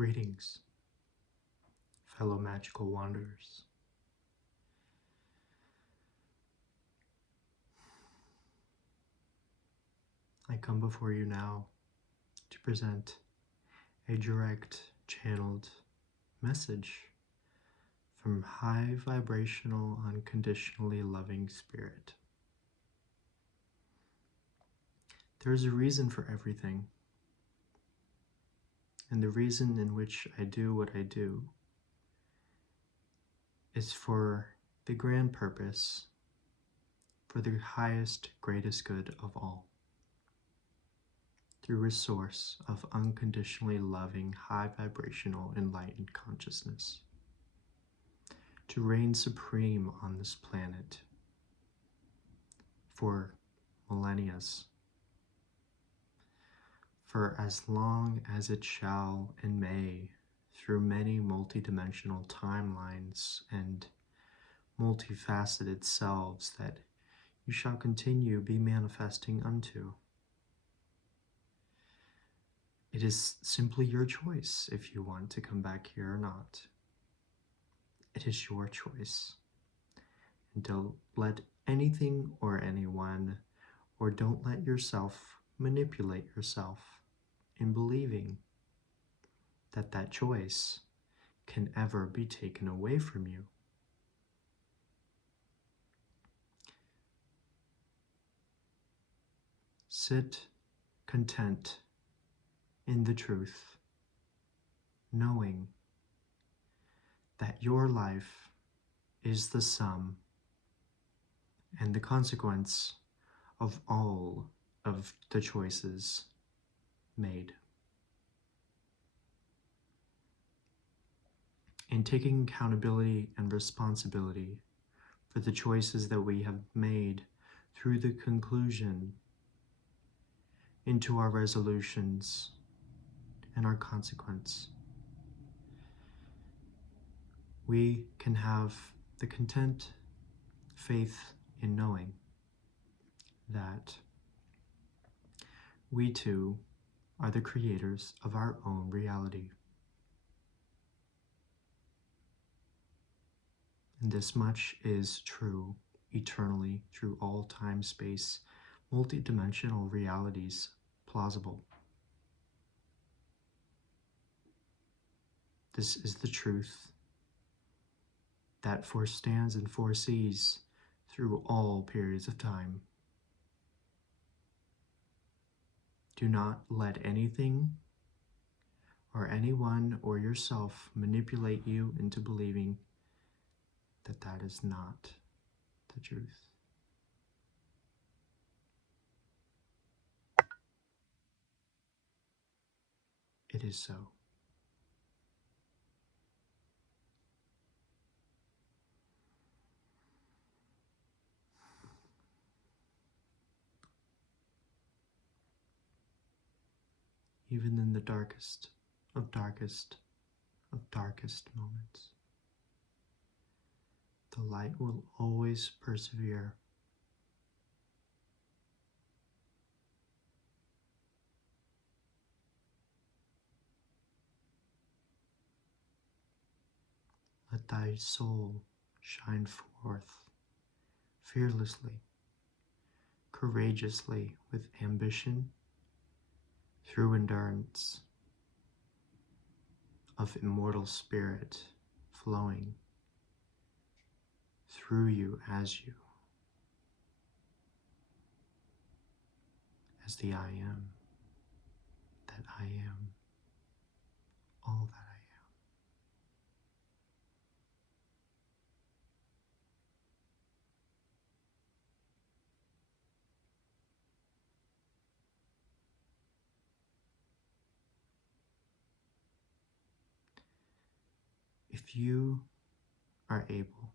Greetings, fellow magical wanderers. I come before you now to present a direct channeled message from high vibrational, unconditionally loving spirit. There's a reason for everything, and the reason in which I do what I do is for the grand purpose, for the highest, greatest good of all. Through a source of unconditionally loving, high vibrational, enlightened consciousness, to reign supreme on this planet for millennia, for as long as it shall and may, through many multidimensional timelines and multifaceted selves that you shall continue be manifesting unto. It is simply your choice if you want to come back here or not. It is your choice. And don't let anything or anyone, or don't let yourself manipulate yourself in believing that that choice can ever be taken away from you. Sit content in the truth, knowing that your life is the sum and the consequence of all of the choices made. In taking accountability and responsibility for the choices that we have made through the conclusion into our resolutions and our consequence, we can have the content, faith in knowing that we too are the creators of our own reality. And this much is true eternally through all time, space, multidimensional realities plausible. This is the truth that forstands and foresees through all periods of time. Do not let anything or anyone or yourself manipulate you into believing that that is not the truth. It is so. Even in the darkest of darkest moments, the light will always persevere. Let thy soul shine forth fearlessly, courageously, with ambition, through endurance of immortal spirit flowing through you, as the I am, that I am, all that I am. If you are able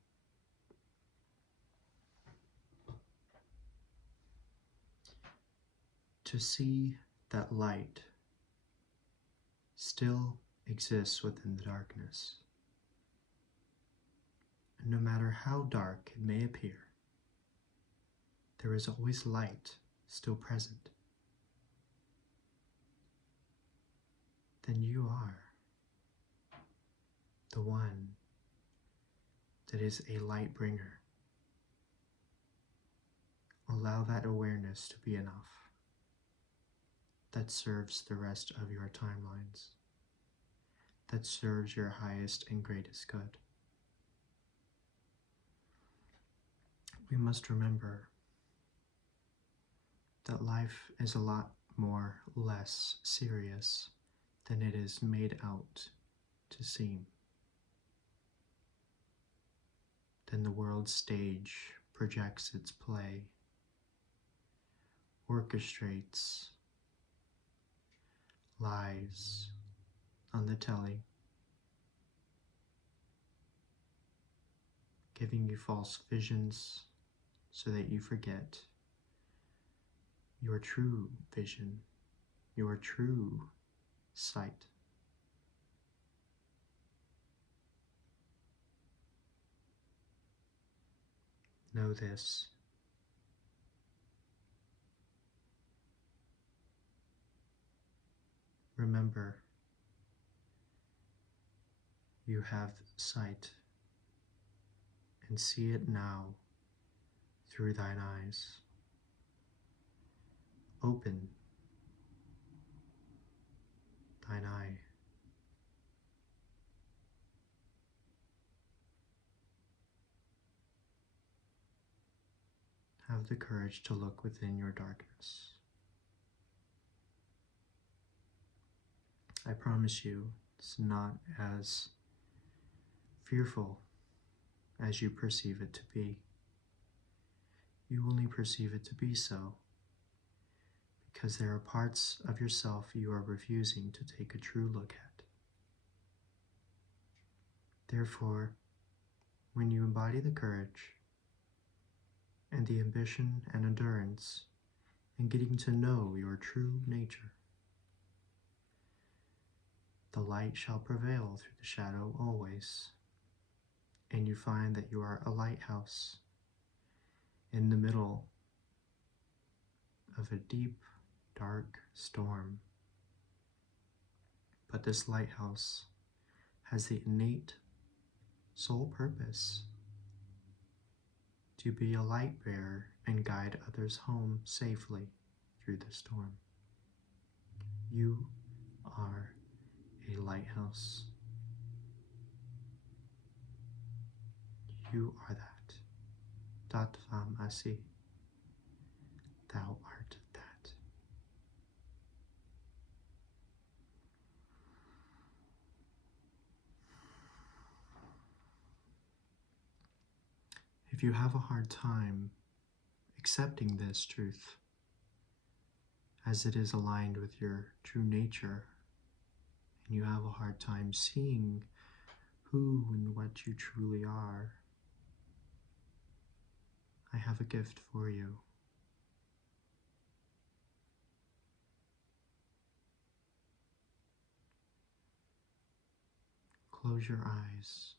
to see that light still exists within the darkness, and no matter how dark it may appear, there is always light still present, then you are it is a light bringer. Allow that awareness to be enough. That serves the rest of your timelines. That serves your highest and greatest good. We must remember that life is a lot more less serious than it is made out to seem. Than the world stage projects its play, orchestrates lies on the telly, giving you false visions so that you forget your true vision, your true sight. Know this. Remember, you have sight, and see it now through thine eyes. Open thine eye. Have the courage to look within your darkness. I promise you, it's not as fearful as you perceive it to be. You only perceive it to be so because there are parts of yourself you are refusing to take a true look at. Therefore, when you embody the courage and the ambition and endurance in getting to know your true nature, the light shall prevail through the shadow always, and you find that you are a lighthouse in the middle of a deep, dark storm. But this lighthouse has the innate sole purpose to be a light bearer and guide others home safely through the storm. You are a lighthouse. You are that. Tatvam asi. Thou art that. If you have a hard time accepting this truth as it is aligned with your true nature, and you have a hard time seeing who and what you truly are, I have a gift for you. Close your eyes.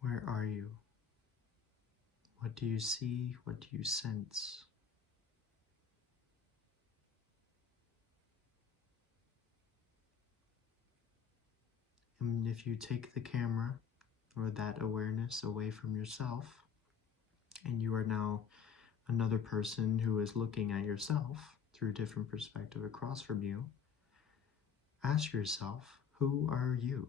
Where are you? What do you see? What do you sense? And if you take the camera or that awareness away from yourself, and you are now another person who is looking at yourself through a different perspective across from you, ask yourself, who are you?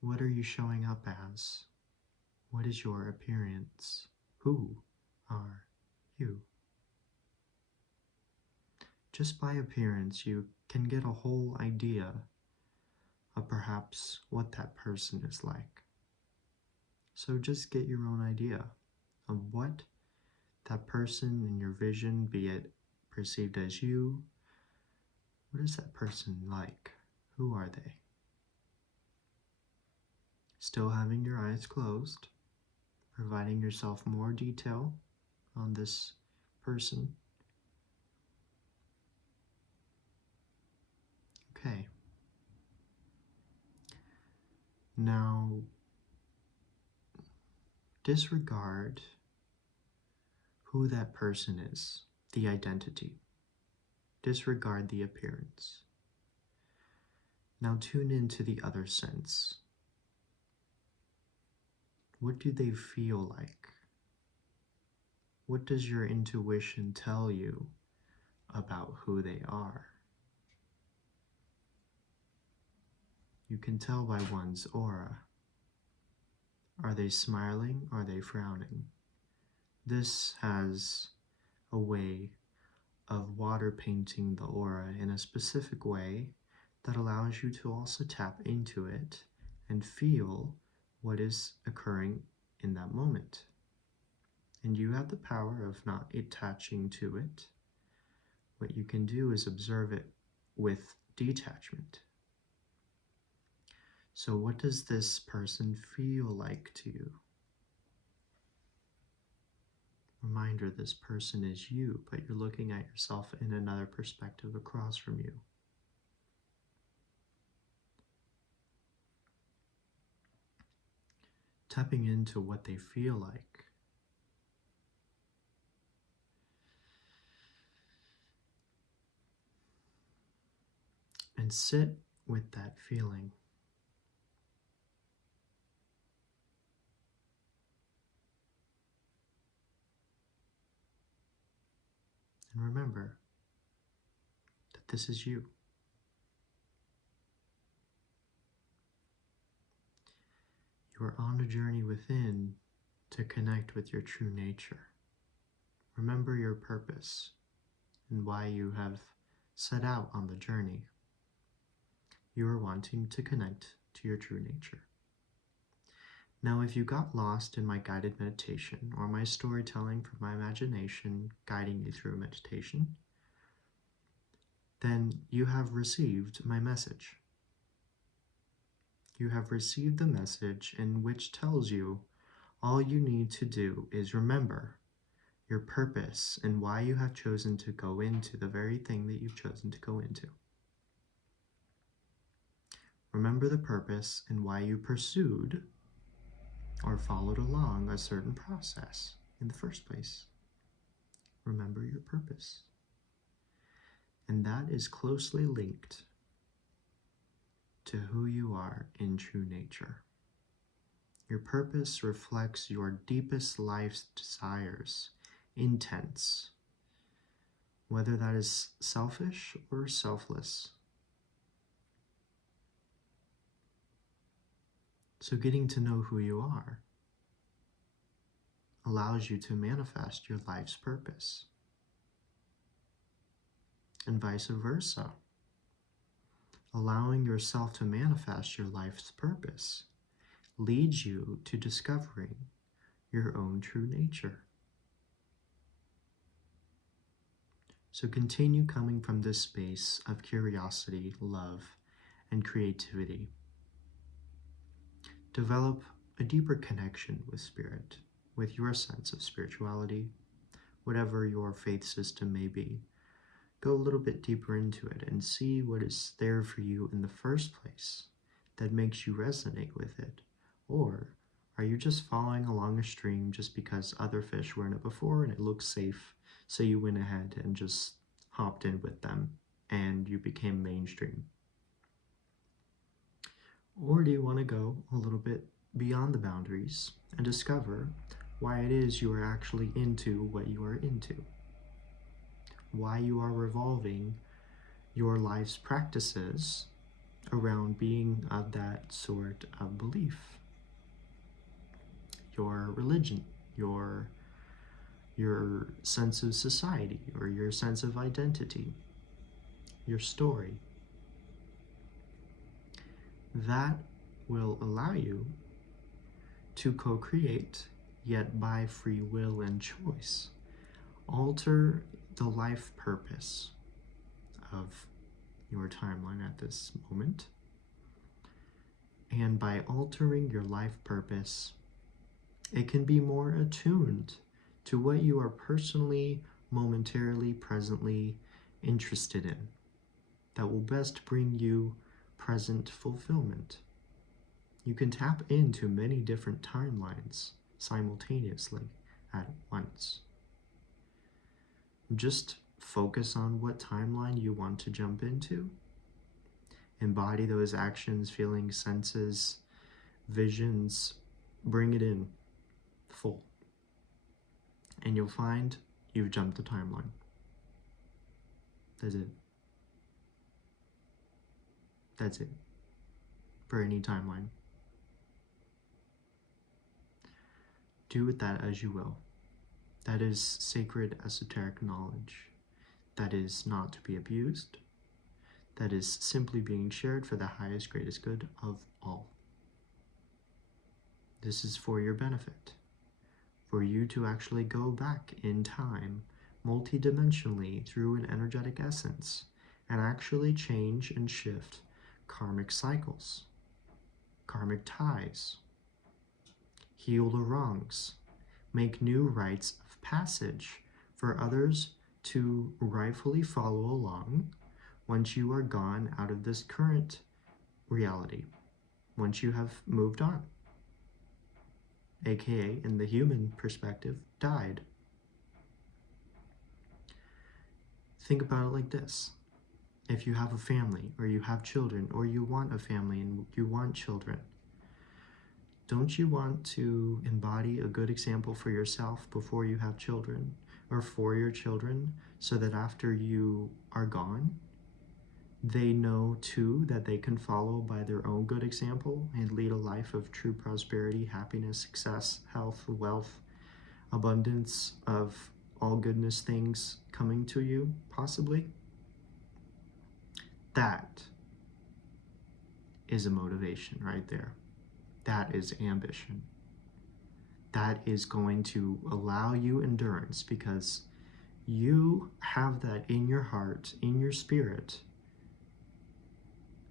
What are you showing up as? What is your appearance? Who are you? Just by appearance, you can get a whole idea of perhaps what that person is like. So just get your own idea of what that person in your vision, be it perceived as you, what is that person like? Who are they? Still having your eyes closed, providing yourself more detail on this person. Okay. Now, disregard who that person is. the identity. Disregard the appearance. Now tune into the other sense. What do they feel like? What does your intuition tell you about who they are? You can tell by one's aura. Are they smiling? Are they frowning? This has a way of water painting the aura in a specific way that allows you to also tap into it and feel what is occurring in that moment. And you have the power of not attaching to it. What you can do is observe it with detachment. So what does this person feel like to you? Reminder, this person is you, but you're looking at yourself in another perspective across from you. Tapping into what they feel like. And sit with that feeling. And remember that this is you. You are on a journey within to connect with your true nature. Remember your purpose and why you have set out on the journey. You are wanting to connect to your true nature. Now, if you got lost in my guided meditation or my storytelling from my imagination guiding you through meditation, then you have received my message. You have received the message in which tells you all you need to do is remember your purpose and why you have chosen to go into the very thing that you've chosen to go into. Remember the purpose and why you pursued or followed along a certain process in the first place. Remember your purpose. And that is closely linked to who you are in true nature. Your purpose reflects your deepest life's desires, intents, whether that is selfish or selfless. So getting to know who you are allows you to manifest your life's purpose, and vice versa. Allowing yourself to manifest your life's purpose leads you to discovering your own true nature. So continue coming from this space of curiosity, love, and creativity. Develop a deeper connection with spirit, with your sense of spirituality, whatever your faith system may be. Go a little bit deeper into it and see what is there for you in the first place that makes you resonate with it. Or are you just following along a stream just because other fish were in it before and it looks safe, so you went ahead and just hopped in with them and you became mainstream? Or do you want to go a little bit beyond the boundaries and discover why it is you are actually into what you are into? Why you are revolving your life's practices around being of that sort of belief. Your religion, your sense of society, or your sense of identity, your story. That will allow you to co-create, yet by free will and choice, alter the life purpose of your timeline at this moment. And by altering your life purpose, it can be more attuned to what you are personally, momentarily, presently interested in that will best bring you present fulfillment. You can tap into many different timelines simultaneously at once. Just focus on what timeline you want to jump into. Embody those actions, feelings, senses, visions. Bring it in full. And you'll find you've jumped the timeline. That's it. That's it. For any timeline. Do with that as you will. That is sacred esoteric knowledge. That is not to be abused. That is simply being shared for the highest, greatest good of all. This is for your benefit. For you to actually go back in time, multidimensionally through an energetic essence, and actually change and shift karmic cycles, karmic ties, heal the wrongs, make new rites of passage for others to rightfully follow along once you are gone out of this current reality, once you have moved on, aka, in the human perspective, died. Think about it like this. If you have a family, or you have children, or you want a family and you want children, don't you want to embody a good example for yourself before you have children, or for your children, so that after you are gone, they know too that they can follow by their own good example and lead a life of true prosperity, happiness, success, health, wealth, abundance of all goodness things coming to you, possibly? That is a motivation right there. That is ambition. That is going to allow you endurance, because you have that in your heart, in your spirit,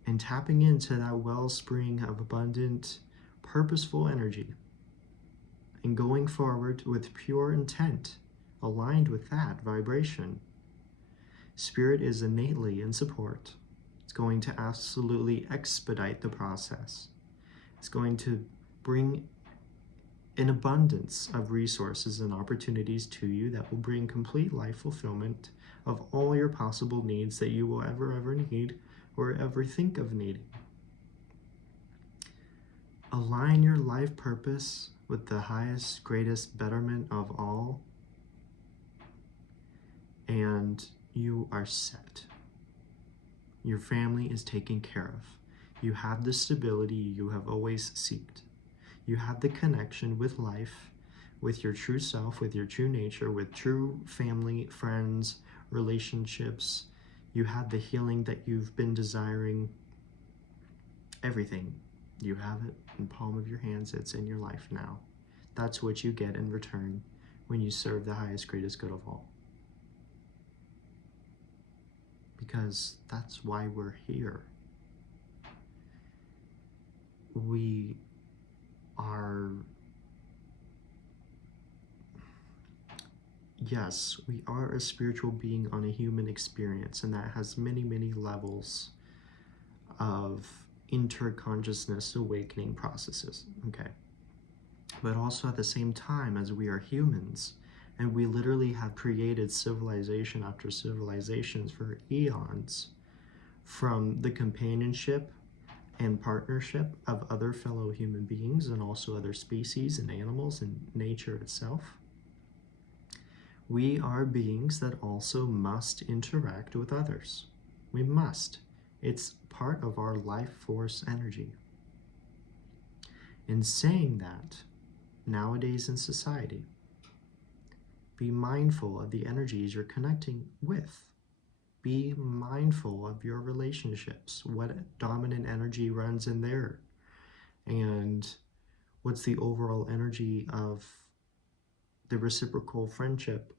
and tapping into that wellspring of abundant, purposeful energy and going forward with pure intent, aligned with that vibration. Spirit is innately in support. It's going to absolutely expedite the process. It's going to bring an abundance of resources and opportunities to you that will bring complete life fulfillment of all your possible needs that you will ever need or ever think of needing. Align your life purpose with the highest, greatest betterment of all, and you are set. Your family is taken care of. You have the stability you have always sought. You have the connection with life, with your true self, with your true nature, with true family, friends, relationships. You have the healing that you've been desiring. Everything. You have it in the palm of your hands. It's in your life now. That's what you get in return when you serve the highest, greatest good of all. Because that's why we're here. We are, yes, we are a spiritual being on a human experience, and that has many, many levels of interconsciousness awakening processes, okay? But also at the same time, as we are humans, and we literally have created civilization after civilizations for eons from the companionship and partnership of other fellow human beings and also other species and animals and nature itself. We are beings that also must interact with others. We must. It's part of our life force energy. In saying that, nowadays in society, be mindful of the energies you're connecting with. Be mindful of your relationships, what dominant energy runs in there, and what's the overall energy of the reciprocal friendship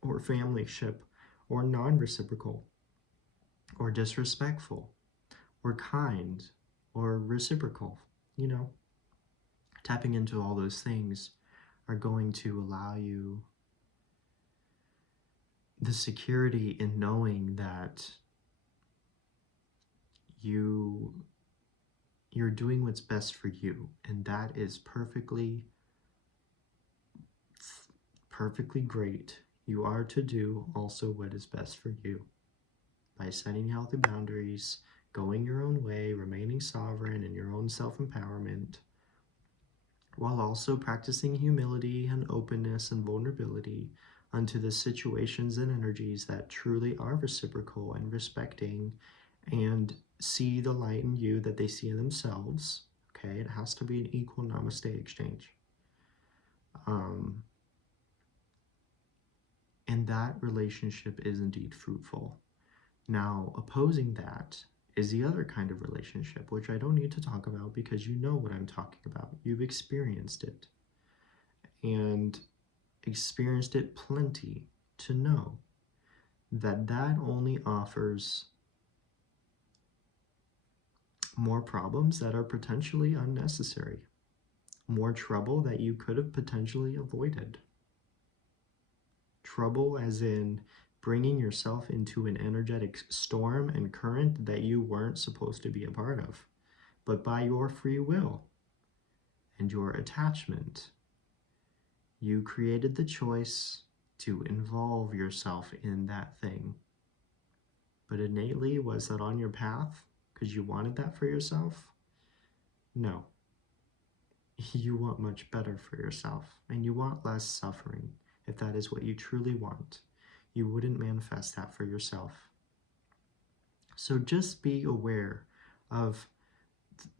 or familyship, or non-reciprocal, or disrespectful, or kind, or reciprocal. You know, tapping into all those things are going to allow you the security in knowing that you're doing what's best for you, and that is perfectly great. You are to do also what is best for you by setting healthy boundaries, going your own way, remaining sovereign in your own self-empowerment, while also practicing humility and openness and vulnerability unto the situations and energies that truly are reciprocal and respecting and see the light in you that they see in themselves. Okay, it has to be an equal namaste exchange. And that relationship is indeed fruitful. Now, opposing that is the other kind of relationship, which I don't need to talk about because you know what I'm talking about. You've experienced it. And experienced it plenty to know that that only offers more problems that are potentially unnecessary, more trouble that you could have potentially avoided. Trouble as in bringing yourself into an energetic storm and current that you weren't supposed to be a part of, but by your free will and your attachment, you created the choice to involve yourself in that thing. But innately, was that on your path because you wanted that for yourself? No. You want much better for yourself, and you want less suffering. If that is what you truly want, you wouldn't manifest that for yourself. So just be aware of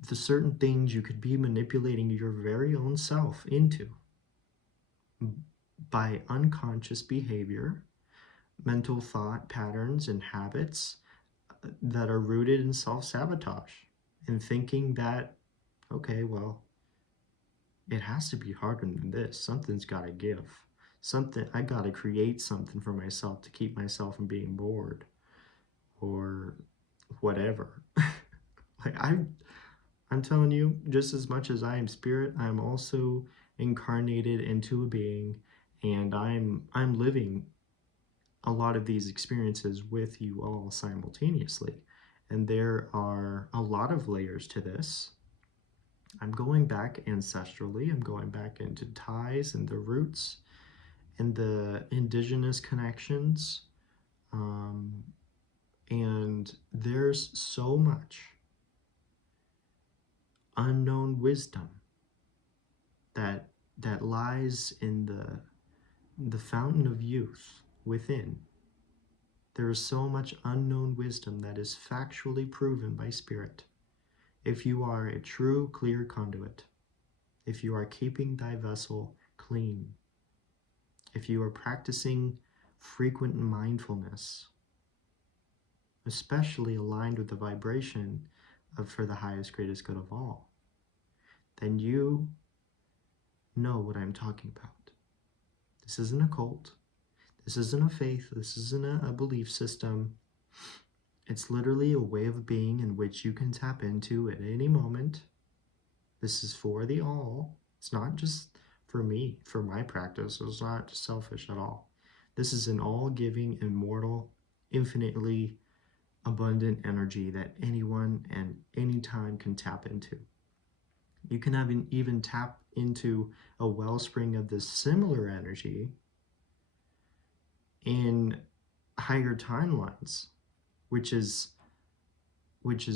the certain things you could be manipulating your very own self into by unconscious behavior, mental thought patterns and habits that are rooted in self-sabotage and thinking that, okay, well, it has to be harder than this. Something's got to give. I got to create something for myself to keep myself from being bored or whatever. Like I'm telling you, just as much as I am spirit, I'm also incarnated into a being, and I'm living a lot of these experiences with you all simultaneously. And there are a lot of layers to this. I'm going back ancestrally. I'm going back into ties and the roots and the indigenous connections. And there's so much unknown wisdom that lies in the fountain of youth within. There is so much unknown wisdom that is factually proven by spirit. If you are a true, clear conduit, if you are keeping thy vessel clean, if you are practicing frequent mindfulness, especially aligned with the vibration of for the highest, greatest good of all, then you know what I'm talking about. This isn't a cult. This isn't a faith. This isn't a belief system. It's literally a way of being in which you can tap into at any moment. This is for the all. It's not just for me, for my practice. It's not selfish at all. This is an all-giving, immortal, infinitely abundant energy that anyone and anytime can tap into. You can even tap into a wellspring of this similar energy in higher timelines, which is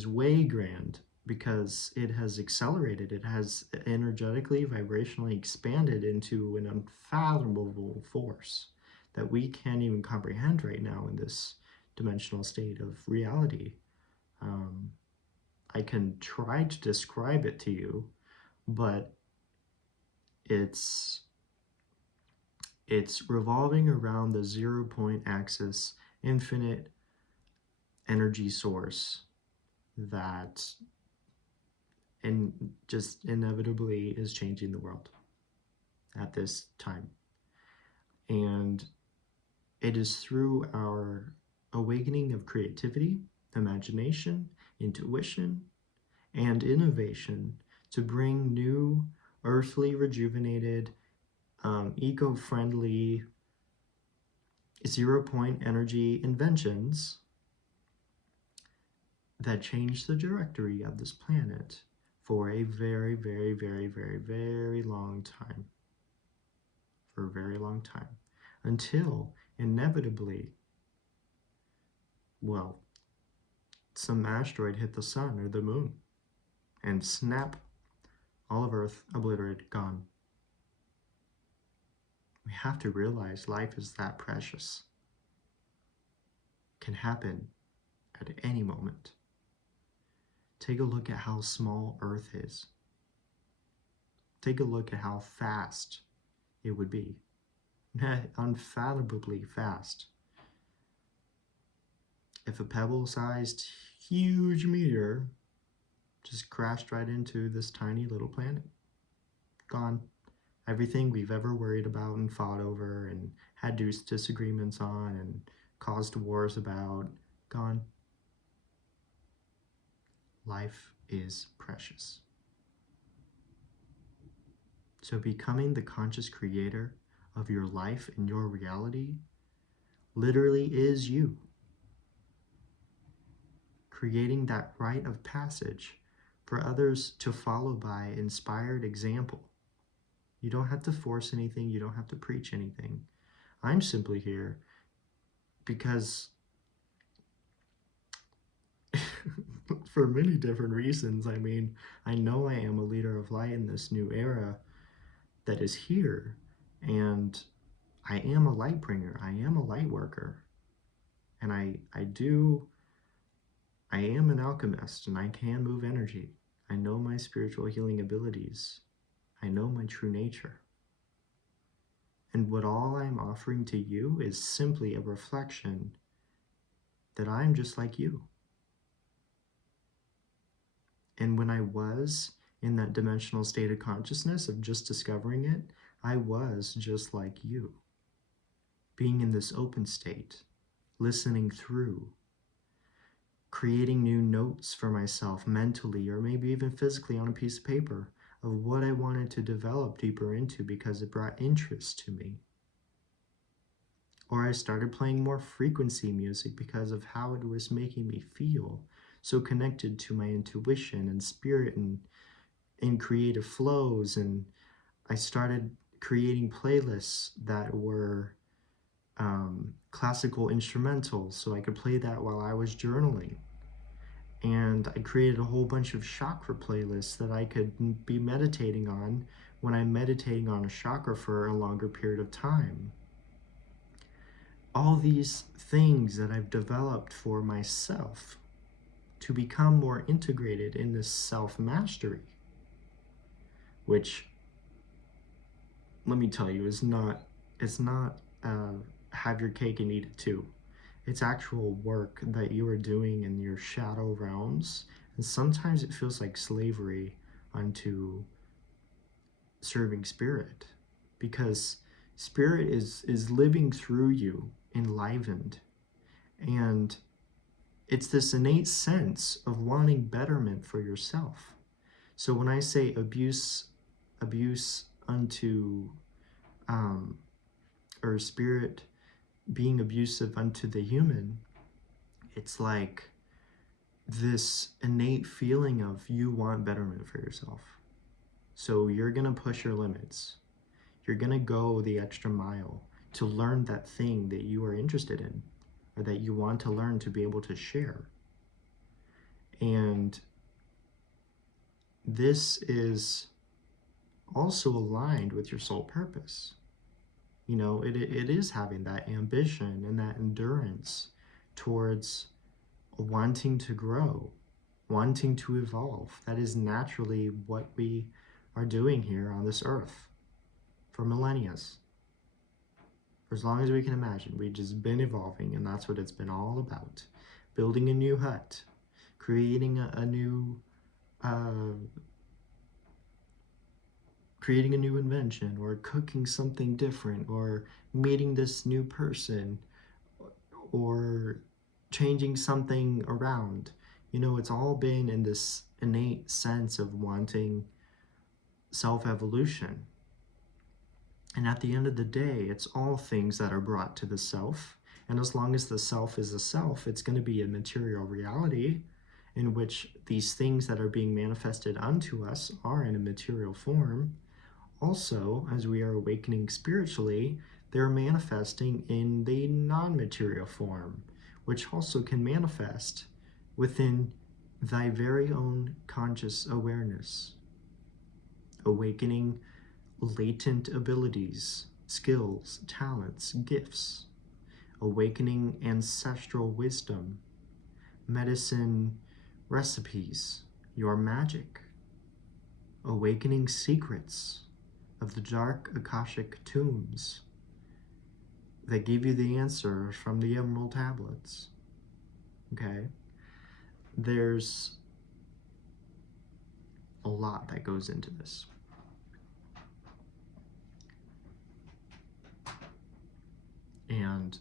way grand because it has accelerated. It has energetically, vibrationally expanded into an unfathomable force that we can't even comprehend right now in this dimensional state of reality. I can try to describe it to you, but it's revolving around the 0 point axis, infinite energy source that just inevitably is changing the world at this time. And it is through our awakening of creativity, imagination, intuition, and innovation to bring new, earthly, rejuvenated, eco-friendly, 0 point energy inventions that change the trajectory of this planet for a very, very, very, very, very long time. For a very long time. Until inevitably, well, some asteroid hit the sun or the moon, and snap, all of Earth obliterated, gone. We have to realize life is that precious. It can happen at any moment. Take a look at how small Earth is. Take a look at how fast it would be. Unfathomably fast. If a pebble-sized, huge meteor just crashed right into this tiny little planet, gone. Everything we've ever worried about and fought over and had disagreements on and caused wars about, gone. Life is precious. So becoming the conscious creator of your life and your reality literally is you. Creating that rite of passage for others to follow by inspired example. You don't have to force anything. You don't have to preach anything. I'm simply here because for many different reasons. I mean, I know I am a leader of light in this new era that is here, and I am a light bringer. I am a light worker, and I am an alchemist, and I can move energy. I know my spiritual healing abilities. I know my true nature. And what all I'm offering to you is simply a reflection that I'm just like you. And when I was in that dimensional state of consciousness of just discovering it, I was just like you. Being in this open state, listening through, creating new notes for myself mentally or maybe even physically on a piece of paper of what I wanted to develop deeper into because it brought interest to me. Or I started playing more frequency music because of how it was making me feel so connected to my intuition and spirit and in creative flows. And I started creating playlists that were classical instrumentals so I could play that while I was journaling. And I created a whole bunch of chakra playlists that I could be meditating on when I'm meditating on a chakra for a longer period of time. All these things that I've developed for myself to become more integrated in this self-mastery, which, let me tell you, it's not have your cake and eat it too. It's actual work that you are doing in your shadow realms, and sometimes it feels like slavery unto serving spirit, because spirit is living through you, enlivened, and it's this innate sense of wanting betterment for yourself. So when I say abuse unto or spirit being abusive unto the human, it's like this innate feeling of you want betterment for yourself. So you're gonna push your limits. You're gonna go the extra mile to learn that thing that you are interested in or that you want to learn to be able to share. And this is also aligned with your soul purpose. You know, it is having that ambition and that endurance towards wanting to grow, wanting to evolve. That is naturally what we are doing here on this earth for millennia. For as long as we can imagine, we've just been evolving, and that's what it's been all about. Building a new hut, creating a new invention, or cooking something different, or meeting this new person, or changing something around. You know, it's all been in this innate sense of wanting self-evolution. And at the end of the day, it's all things that are brought to the self. And as long as the self is a self, it's going to be a material reality in which these things that are being manifested unto us are in a material form. Also, as we are awakening spiritually, They're manifesting in the non-material form, which also can manifest within thy very own conscious awareness, awakening latent abilities, skills, talents, gifts, awakening ancestral wisdom, medicine recipes, your magic, awakening secrets of the dark Akashic tombs that give you the answer from the Emerald Tablets. Okay? There's a lot that goes into this. And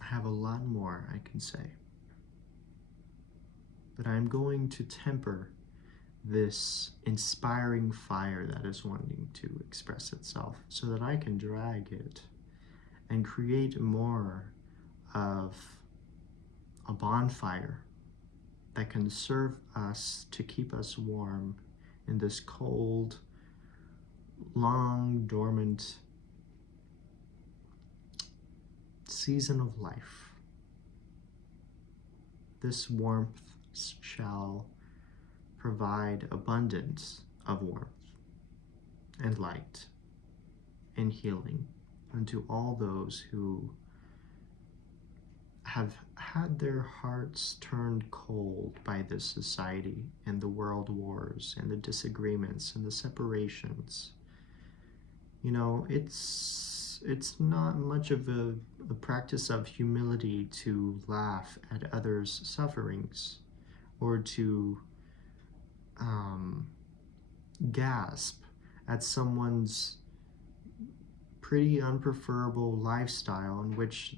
I have a lot more I can say. But I'm going to temper this inspiring fire that is wanting to express itself so that I can drag it and create more of a bonfire that can serve us to keep us warm in this cold, long, dormant season of life. This warmth shall provide abundance of warmth and light and healing unto all those who have had their hearts turned cold by this society and the world wars and the disagreements and the separations. You know, it's not much of a practice of humility to laugh at others' sufferings or to gasp at someone's pretty unpreferable lifestyle in which,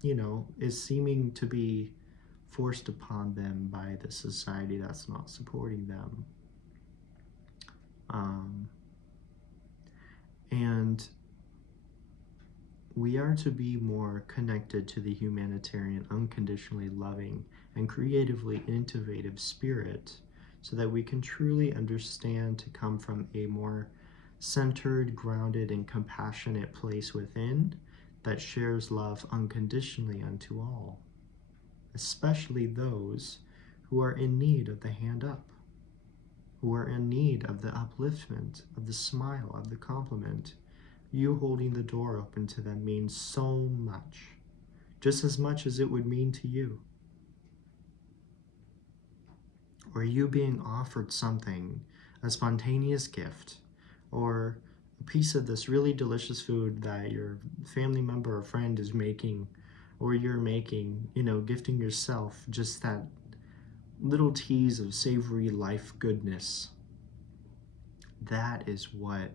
you know, is seeming to be forced upon them by the society that's not supporting them. And we are to be more connected to the humanitarian, unconditionally loving, and creatively innovative spirit so that we can truly understand to come from a more centered, grounded, and compassionate place within that shares love unconditionally unto all, especially those who are in need of the hand up, who are in need of the upliftment, of the smile, of the compliment. You holding the door open to them means so much, just as much as it would mean to you. Or you being offered something, a spontaneous gift, or a piece of this really delicious food that your family member or friend is making, or you're making, you know, gifting yourself just that little tease of savory life goodness. That is what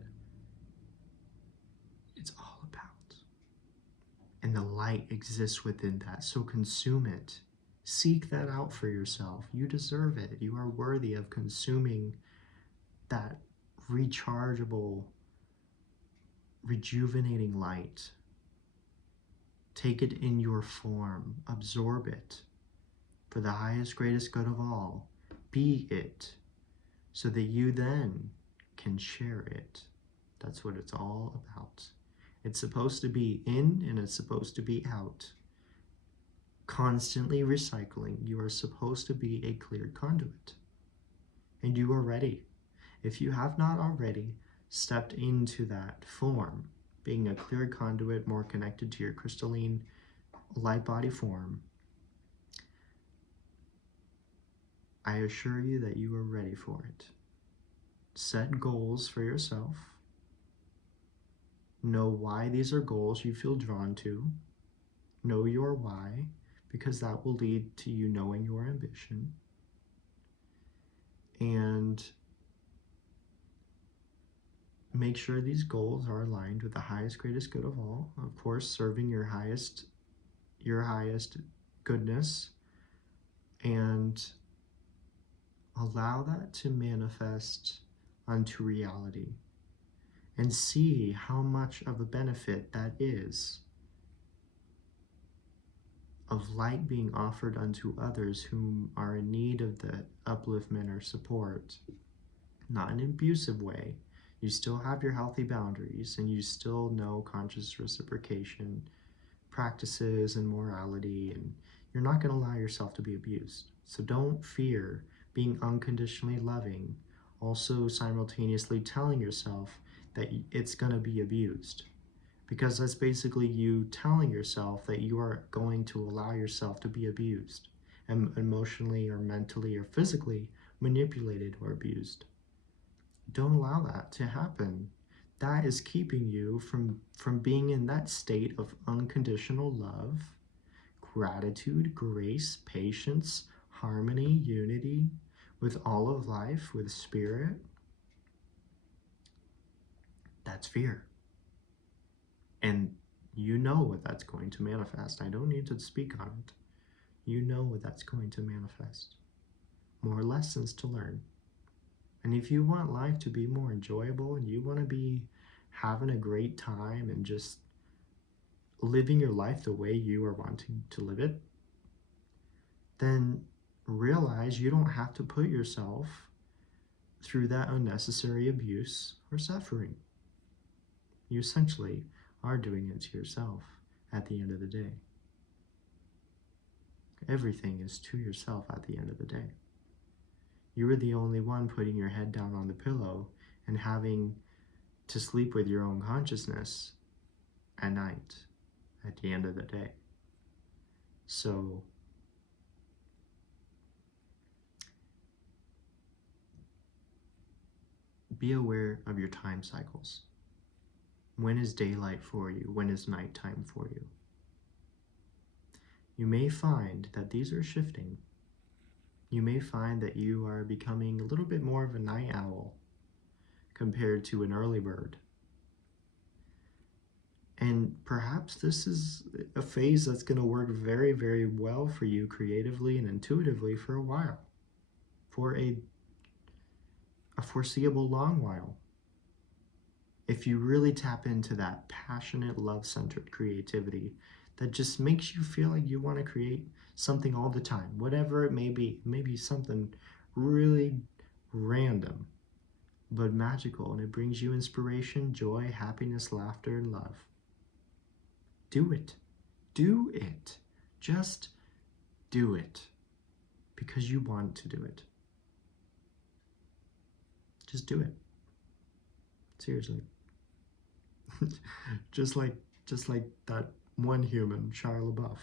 it's all about. And the light exists within that, so consume it. Seek that out for yourself. You deserve it. You are worthy of consuming that rechargeable, rejuvenating light. Take it in your form. Absorb it for the highest, greatest good of all. Be it so that you then can share it. That's what it's all about. It's supposed to be in and it's supposed to be out. Constantly recycling. You are supposed to be a clear conduit. And you are ready. If you have not already stepped into that form, being a clear conduit, more connected to your crystalline light body form, I assure you that you are ready for it. Set goals for yourself. Know why these are goals you feel drawn to. Know your why, because that will lead to you knowing your ambition. And make sure these goals are aligned with the highest, greatest good of all. Of course, serving your highest goodness, and allow that to manifest unto reality. And see how much of a benefit that is of light being offered unto others whom are in need of the upliftment or support. Not in an abusive way, You still have your healthy boundaries, and you still know conscious reciprocation practices and morality, and you're not going to allow yourself to be abused. So don't fear being unconditionally loving, also simultaneously telling yourself that it's going to be abused. Because that's basically you telling yourself that you are going to allow yourself to be abused, and emotionally or mentally or physically manipulated or abused. Don't allow that to happen. That is keeping you from being in that state of unconditional love, gratitude, grace, patience, harmony, unity with all of life, with spirit. That's fear. And you know what that's going to manifest. I don't need to speak on it. You know what that's going to manifest. More lessons to learn. And if you want life to be more enjoyable and you want to be having a great time and just living your life the way you are wanting to live it, then realize you don't have to put yourself through that unnecessary abuse or suffering. You essentially are doing it to yourself at the end of the day. Everything is to yourself at the end of the day. You are the only one putting your head down on the pillow and having to sleep with your own consciousness at night, at the end of the day. So be aware of your time cycles. When is daylight for you? When is nighttime for you? You may find that these are shifting. You may find that you are becoming a little bit more of a night owl compared to an early bird. And perhaps this is a phase that's going to work very, very well for you creatively and intuitively for a while, for a foreseeable long while. If you really tap into that passionate, love-centered creativity that just makes you feel like you want to create something all the time, whatever it may be. Maybe something really random, but magical, and it brings you inspiration, joy, happiness, laughter, and love. Do it. Do it. Just do it. Because you want to do it. Just do it. Seriously. just like that one human, Shia LaBeouf.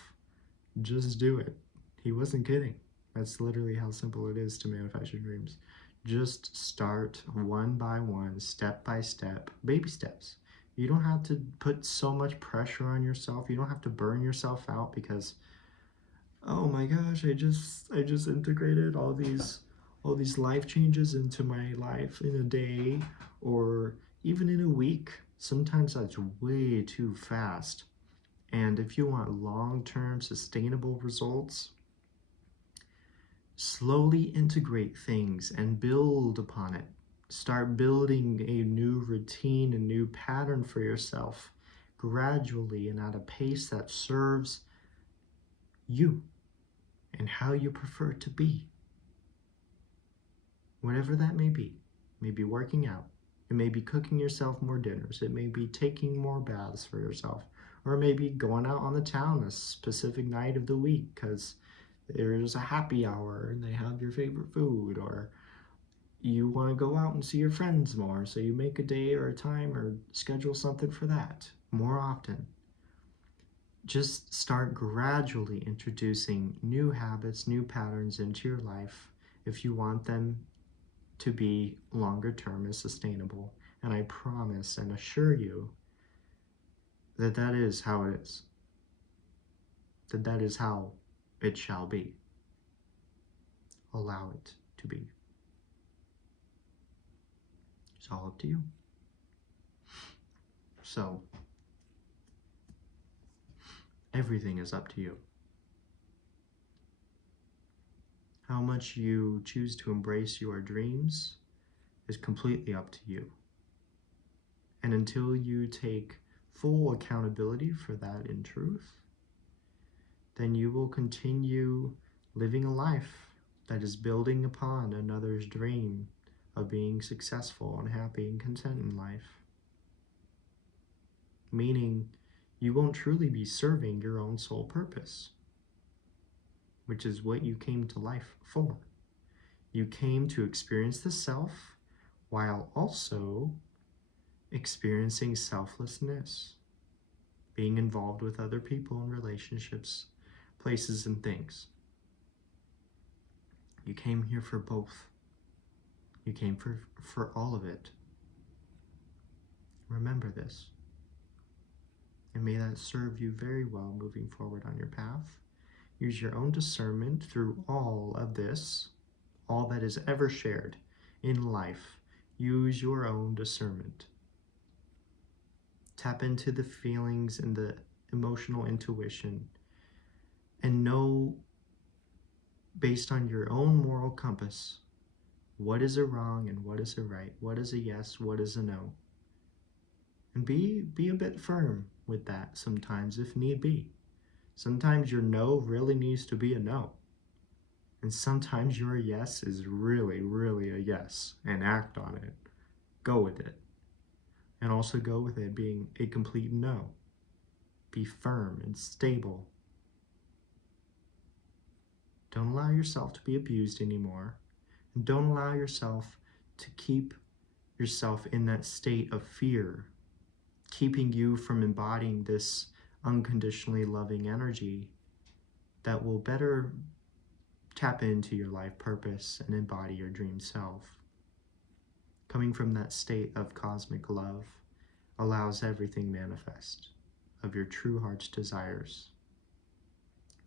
Just do it. He wasn't kidding. That's literally how simple it is to manifest your dreams. Just start one by one, step by step, baby steps. You don't have to put so much pressure on yourself. You don't have to burn yourself out because, oh my gosh, I just integrated all these life changes into my life in a day or even in a week. Sometimes that's way too fast. And if you want long-term sustainable results, slowly integrate things and build upon it. Start building a new routine, a new pattern for yourself, gradually and at a pace that serves you and how you prefer to be. Whatever that may be. It may be working out. It may be cooking yourself more dinners. It may be taking more baths for yourself. Or maybe going out on the town a specific night of the week because there's a happy hour and they have your favorite food. Or you want to go out and see your friends more, so you make a day or a time or schedule something for that more often. Just start gradually introducing new habits, new patterns into your life if you want them to be longer term and sustainable. And I promise and assure you that that is how it is. That is how it shall be. Allow it to be. It's all up to you. So, everything is up to you. How much you choose to embrace your dreams is completely up to you. And until you take full accountability for that in truth, then you will continue living a life that is building upon another's dream of being successful and happy and content in life. Meaning, you won't truly be serving your own soul purpose, which is what you came to life for. You came to experience the self while also experiencing selflessness, being involved with other people in relationships, places, and things. You came here for both. You came for all of it. Remember this. And may that serve you very well moving forward on your path. Use your own discernment through all of this, all that is ever shared in life. Use your own discernment. Tap into the feelings and the emotional intuition and know, based on your own moral compass, what is a wrong and what is a right, what is a yes, what is a no. And be a bit firm with that sometimes if need be. Sometimes your no really needs to be a no. And sometimes your yes is really, really a yes, and act on it. Go with it. And also go with it being a complete no. Be firm and stable. Don't allow yourself to be abused anymore. And don't allow yourself to keep yourself in that state of fear, keeping you from embodying this unconditionally loving energy that will better tap into your life purpose and embody your dream self. Coming from that state of cosmic love allows everything manifest of your true heart's desires.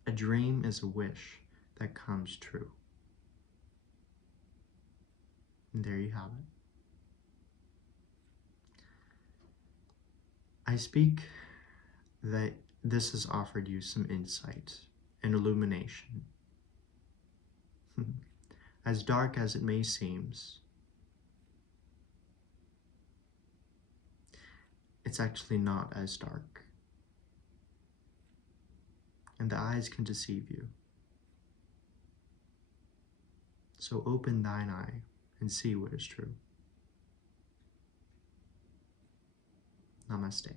A dream is a wish that comes true. And there you have it. I speak that this has offered you some insight and illumination. As dark as it may seem, it's actually not as dark. And the eyes can deceive you. So open thine eye and see what is true. Namaste.